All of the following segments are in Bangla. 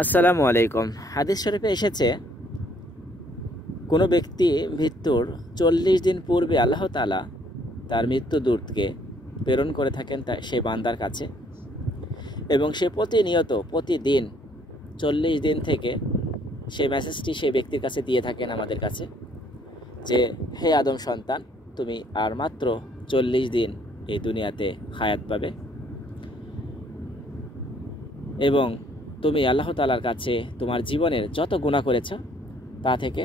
আসসালামু আলাইকুম। হাদিস শরীফে এসেছে, কোনো ব্যক্তি মৃত্যুর 40 দিন পূর্বে আল্লাহ তাআলা তার মৃত্যুদূতকে প্রেরণ করে থাকেন সেই বান্দার কাছে, এবং সে প্রতিদিন 40 দিন থেকে সেই মেসেজটি সেই ব্যক্তির কাছে দিয়ে থাকেন আমাদের কাছে, যে হে আদম সন্তান, তুমি আর মাত্র 40 দিন এই দুনিয়াতে হায়াত পাবে এবং তুমি আল্লাহ তাআলার কাছে তোমার জীবনের যত গুনাহ করেছ তা থেকে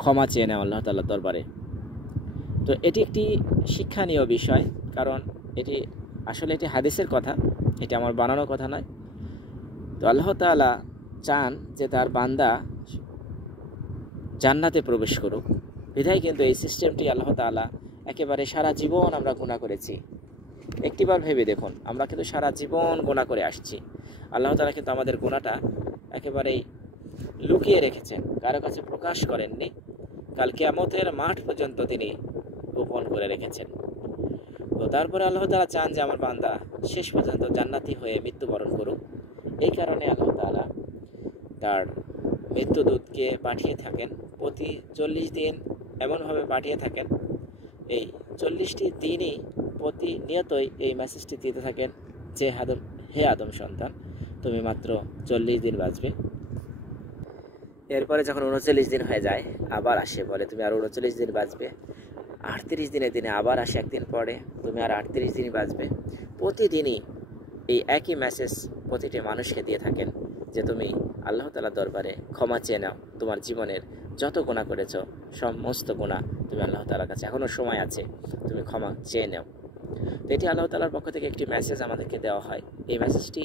ক্ষমা চেয়ে নাও আল্লাহ তাআলার দরবারে। তো এটি একটি শিক্ষণীয় বিষয়, কারণ এটি হাদিসের কথা, এটি আমার বানানো কথা নয়। তো আল্লাহ তাআলা চান যে তার বান্দা জান্নাতে প্রবেশ করুক, বিধায় কিন্তু এই সিস্টেমটি আল্লাহ তাআলা একেবারে সারা জীবন আমরা গুনাহ করেছি। একটিবার ভেবে দেখুন, আমরা কিন্তু সারা জীবন গুনাহ করে আসছি। আল্লাহ তাআলা কিন্তু আমাদের গুনাহটা একেবারেই লুকিয়ে রেখেছেন, কারো কাছে প্রকাশ করেননি। কাল কিয়ামতের মাঠ পর্যন্ত তিনি গোপন করে রেখেছেন। তো তারপরে আল্লাহ তাআলা চান যে আমার বান্দা শেষ পর্যন্ত জান্নাতি হয়ে মৃত্যুবরণ করুক। এই কারণে আল্লাহ তাআলা তার মৃত্যুদূতকে পাঠিয়ে থাকেন প্রতি 40 দিন, এমনভাবে পাঠিয়ে থাকেন এই 40টি দিনই প্রতিনিয়তই এই মেসেজটি দিতে থাকেন যে হে আদম সন্তান, তুমি মাত্র 40 দিন বাঁচবে। এরপরে যখন 39 দিন হয়ে যায় আবার আসে, বলে তুমি আর 39 দিন বাঁচবে। 38 দিনের দিনে আবার আসে, একদিন পরে তুমি আর 38 দিন বাঁচবে। প্রতিদিনই এই একই মেসেজ প্রতিটি মানুষকে দিয়ে থাকেন যে তুমি আল্লাহ তাআলার দরবারে ক্ষমা চেয়ে নাও, তোমার জীবনের যত গুনাহ করেছ সমস্ত গুনাহ তুমি আল্লাহ তাআলার কাছে, এখনও সময় আছে, তুমি ক্ষমা চেয়ে নাও। তো এটি আল্লাহ তাআলার পক্ষ থেকে একটি মেসেজ আমাদেরকে দেওয়া হয়। এই মেসেজটি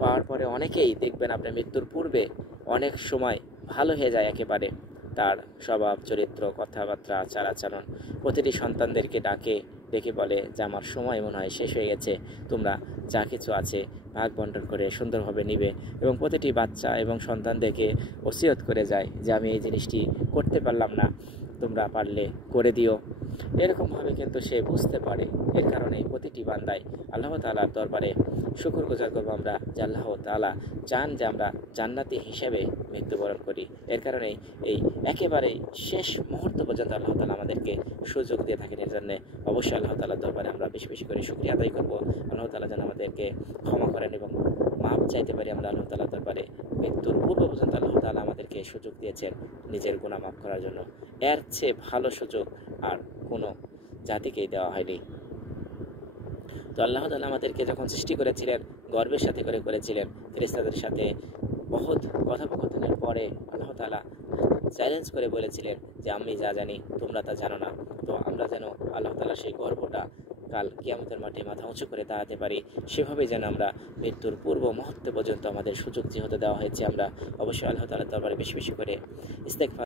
পাওয়ার পরে অনেকেই দেখবেন আপনার মৃত্যুর পূর্বে অনেক সময় ভালো হয়ে যায় একেবারে, তার স্বভাব চরিত্র কথাবার্তা আচার আচরণ। প্রতিটি সন্তানদেরকে ডেকে বলে যে আমার সময় মনে হয় শেষ হয়ে গেছে, তোমরা যা কিছু আছে ভাগ বন্টন করে সুন্দরভাবে নিবে, এবং প্রতিটি বাচ্চা এবং সন্তানদেরকে ওসিয়ত করে যায় যে আমি এই জিনিসটি করতে পারলাম না, তোমরা পারলে করে দিও। এরকমভাবে কিন্তু সে বুঝতে পারে। এর কারণে প্রতিটি বান্দায় আল্লাহ তাআলার দরবারে শুকরগুজার করবো আমরা যে আল্লাহ তাআলা চান যে আমরা জান্নাতি হিসেবে মৃত্যুবরণ করি। এর কারণে এই একেবারেই শেষ মুহূর্ত পর্যন্ত আল্লাহ তাআলা আমাদেরকে সুযোগ দিয়ে থাকেন। এর জন্য অবশ্যই আল্লাহ তাআলার দরবারে আমরা বেশি বেশি করে শুকরিয়া আদায় করবো। আল্লাহ তাআলা যেন আমাদেরকে ক্ষমা করেন এবং মাপ চাইতে পারি আমরা আল্লাহ তাআলার দরবারে। মৃত্যুর পূর্ব পর্যন্ত আল্লাহ তাআলা আমাদেরকে সুযোগ দিয়েছেন নিজের গুনাহ মাফ করার জন্য। এর চেয়ে ভালো সুযোগ আর কোনো জাতিকেই দেওয়া হয়নি। তো আল্লাহ তাআলা আমাদেরকে যখন সৃষ্টি করেছিলেন গর্বের সাথে করেছিলেন, ফেরেশতাদের সাথে বহুত কথোপকথনের পরে আল্লাহ তাআলা চ্যালেঞ্জ করে বলেছিলেন যে আমি যা জানি তোমরা তা জানো না। তো আমরা যেন আল্লাহ তাআলা সেই গর্বটা কাল কিয়ামতের মাঠে মাথা উঁচু করে দাঁড়াতে পারি, সেভাবে যেন আমরা মৃত্যুর পূর্ব মুহূর্ত পর্যন্ত আমাদের সুযোগ যেহেতু দেওয়া হয়েছে, আমরা অবশ্যই আল্লাহ তাআলার দরবারে বেশি বেশি করে ইস্তেগফার